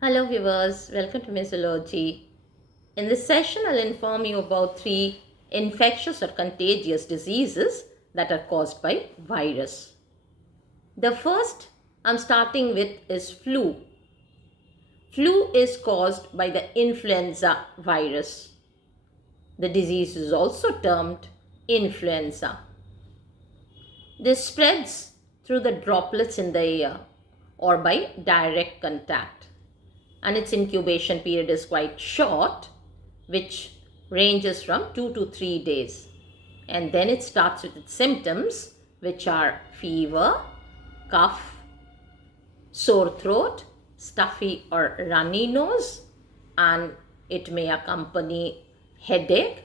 Hello viewers, welcome to Measology. In this session, I'll inform you about three infectious or contagious diseases that are caused by virus. The first I'm starting with is flu. Flu is caused by the influenza virus. The disease is also termed influenza. This spreads through the droplets in the air or by direct contact. And its incubation period is quite short, which ranges from 2 to 3 days. And then it starts with its symptoms, which are fever, cough, sore throat, stuffy or runny nose, and it may accompany headache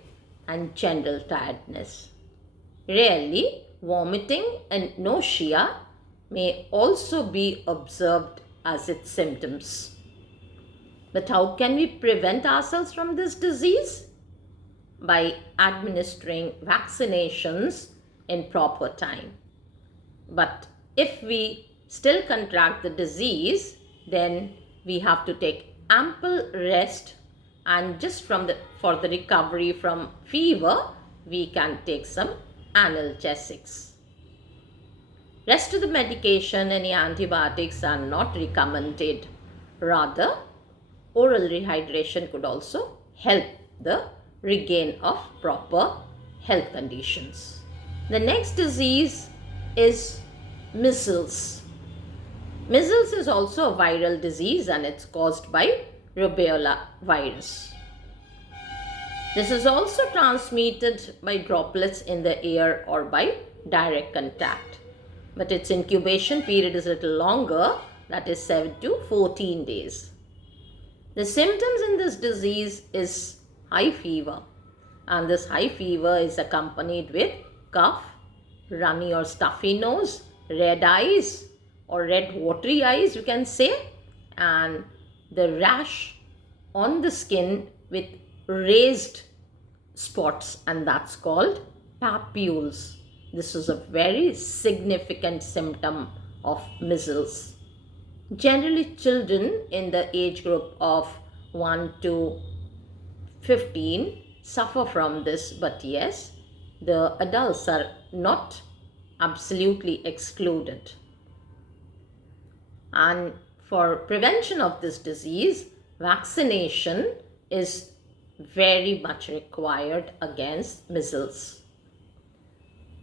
and general tiredness. Rarely, vomiting and nausea may also be observed as its symptoms. But how can we prevent ourselves from this disease? By administering vaccinations in proper time. But if we still contract the disease, then we have to take ample rest, and just for the recovery from fever, we can take some analgesics. Rest of the medication, any antibiotics are not recommended. Rather, oral rehydration could also help the regain of proper health conditions. The next disease is measles. Measles is also a viral disease and it's caused by rubella virus. This is also transmitted by droplets in the air or by direct contact. But its incubation period is a little longer, that is 7 to 14 days. The symptoms in this disease is high fever, and this high fever is accompanied with cough, runny or stuffy nose, red eyes or red watery eyes you can say, and the rash on the skin with raised spots, and that's called papules. This is a very significant symptom of measles. Generally, children in the age group of 1 to 15 suffer from this, but yes, the adults are not absolutely excluded. And for prevention of this disease, vaccination is very much required against measles.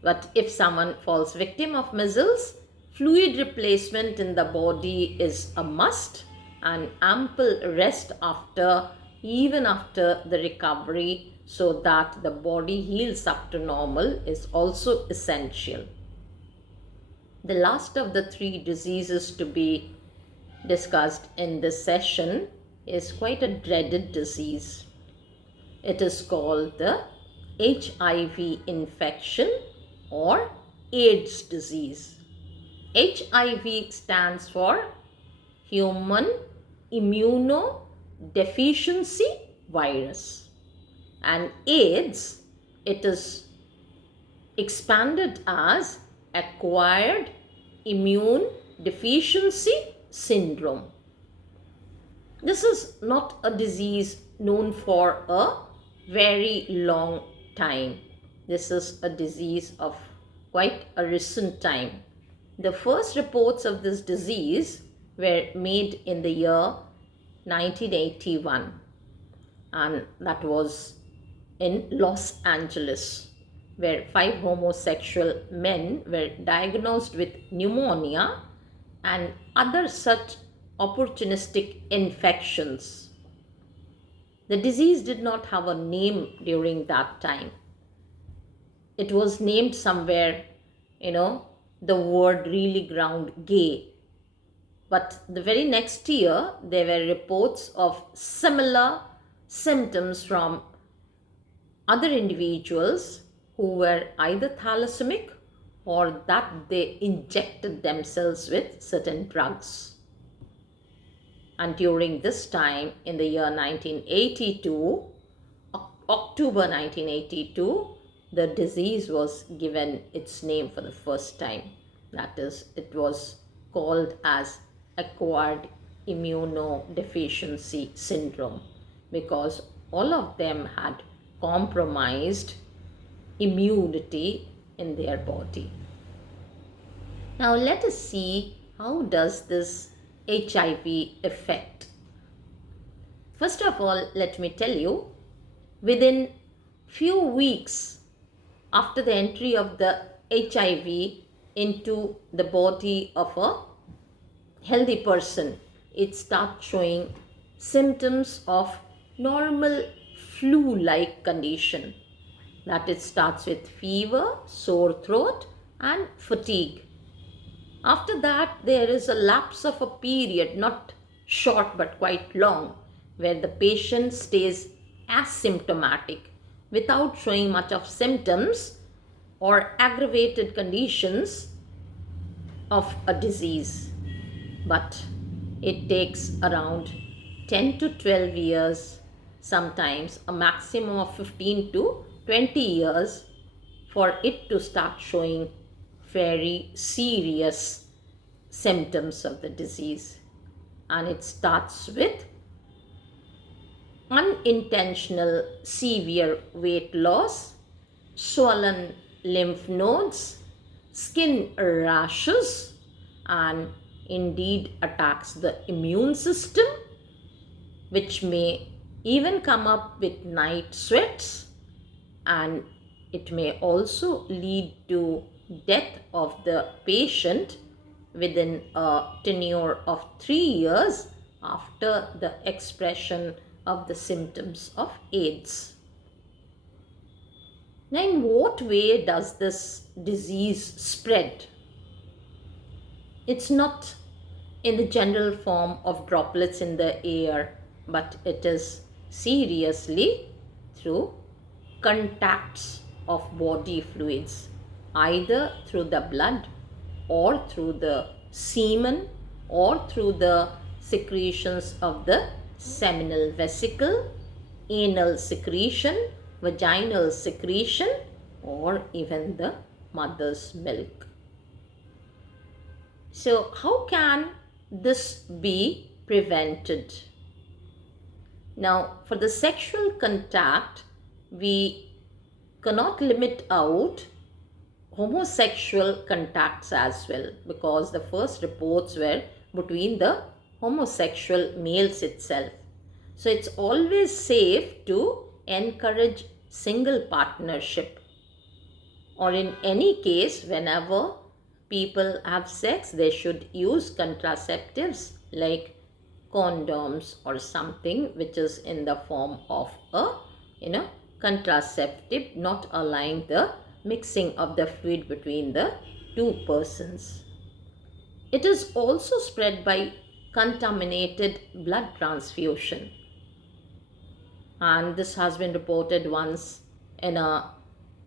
But if someone falls victim of measles, fluid replacement in the body is a must, and ample rest even after the recovery, so that the body heals up to normal, is also essential. The last of the three diseases to be discussed in this session is quite a dreaded disease. It is called the HIV infection or AIDS disease. HIV stands for Human Immunodeficiency Virus, and AIDS, it is expanded as Acquired Immune Deficiency Syndrome. This is not a disease known for a very long time. This is a disease of quite a recent time. The first reports of this disease were made in the year 1981, and that was in Los Angeles, where 5 homosexual men were diagnosed with pneumonia and other such opportunistic infections. The disease did not have a name during that time. It was named somewhere, the word really ground gay. But the very next year, there were reports of similar symptoms from other individuals who were either thalassomic or that they injected themselves with certain drugs. And during this time, in the year 1982, October 1982, the disease was given its name for the first time. That is, it was called as Acquired immunodeficiency syndrome, because all of them had compromised immunity in their body. Now let us see, how does this HIV affect? First of all, let me tell you, within few weeks after the entry of the HIV into the body of a healthy person, it starts showing symptoms of normal flu-like condition. That it starts with fever, sore throat and fatigue. After that, there is a lapse of a period, not short but quite long, where the patient stays asymptomatic without showing much of symptoms or aggravated conditions of a disease. But it takes around 10 to 12 years, sometimes a maximum of 15 to 20 years, for it to start showing very serious symptoms of the disease. And it starts with unintentional severe weight loss, swollen lymph nodes, skin rashes, and indeed attacks the immune system, which may even come up with night sweats, and it may also lead to death of the patient within a tenure of 3 years after the expression of the symptoms of AIDS. Now, in what way does this disease spread? It's not in the general form of droplets in the air, but it is seriously through contacts of body fluids, either through the blood or through the semen or through the secretions of the seminal vesicle, anal secretion, vaginal secretion, or even the mother's milk. So how can this be prevented? Now, for the sexual contact, we cannot limit out homosexual contacts as well, because the first reports were between the homosexual males itself. So it's always safe to encourage single partnership, or in any case, whenever people have sex, they should use contraceptives like condoms or something which is in the form of a contraceptive, not allowing the mixing of the fluid between the two persons. It is also spread by contaminated blood transfusion, and this has been reported once in a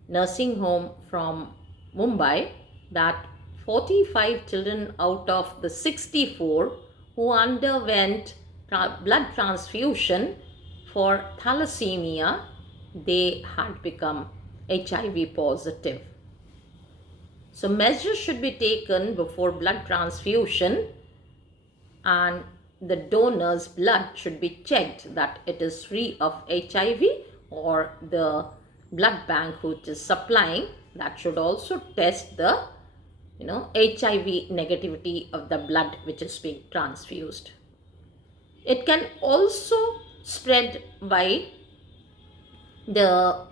nursing home from Mumbai, that 45 children out of the 64 who underwent blood transfusion for thalassemia, they had become HIV positive. So measures should be taken before blood transfusion, and the donor's blood should be checked that it is free of HIV, or the blood bank which is supplying, that should also test the HIV negativity of the blood which is being transfused. It can also spread by the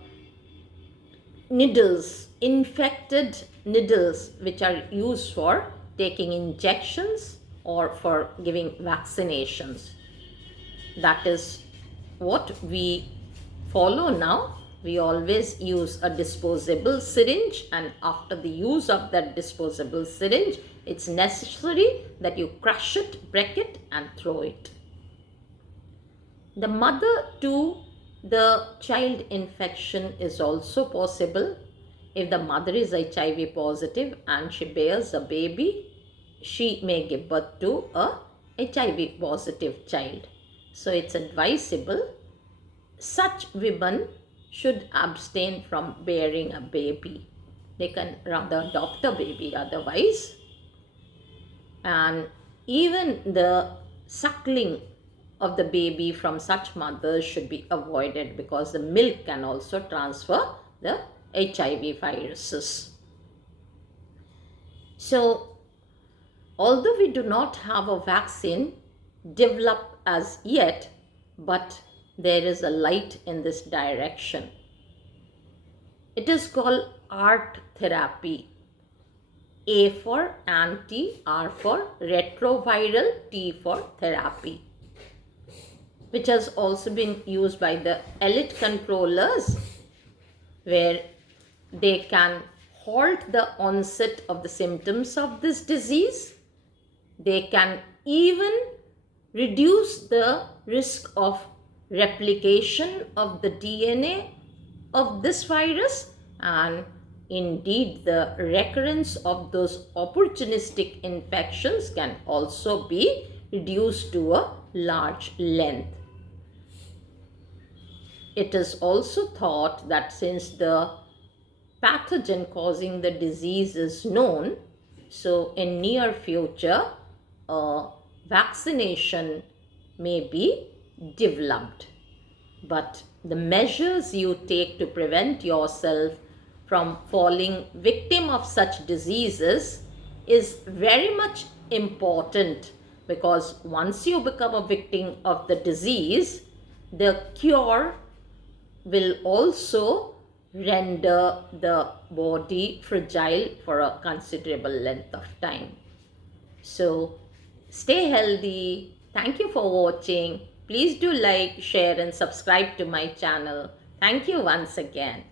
needles, infected needles which are used for taking injections or for giving vaccinations. That is what we follow now. We always use a disposable syringe, and after the use of that disposable syringe, it's necessary that you crush it, break it and throw it. The mother to the child infection is also possible. If the mother is HIV positive and she bears a baby, she may give birth to a HIV positive child. So it's advisable such women should abstain from bearing a baby. They can rather adopt a baby otherwise. And even the suckling of the baby from such mothers should be avoided because the milk can also transfer the HIV viruses. So, although we do not have a vaccine developed as yet, but there is a light in this direction. It is called ART therapy. A for anti, R for retroviral, T for therapy, which has also been used by the elite controllers, where they can halt the onset of the symptoms of this disease. They can even reduce the risk of replication of the DNA of this virus, and indeed the recurrence of those opportunistic infections can also be reduced to a large length. It is also thought that since the pathogen causing the disease is known, so in near future a vaccination may be developed. But the measures you take to prevent yourself from falling victim of such diseases is very much important, because once you become a victim of the disease, the cure will also render the body fragile for a considerable length of time. So stay healthy. Thank you for watching. Please do like, share and subscribe to my channel. Thank you once again.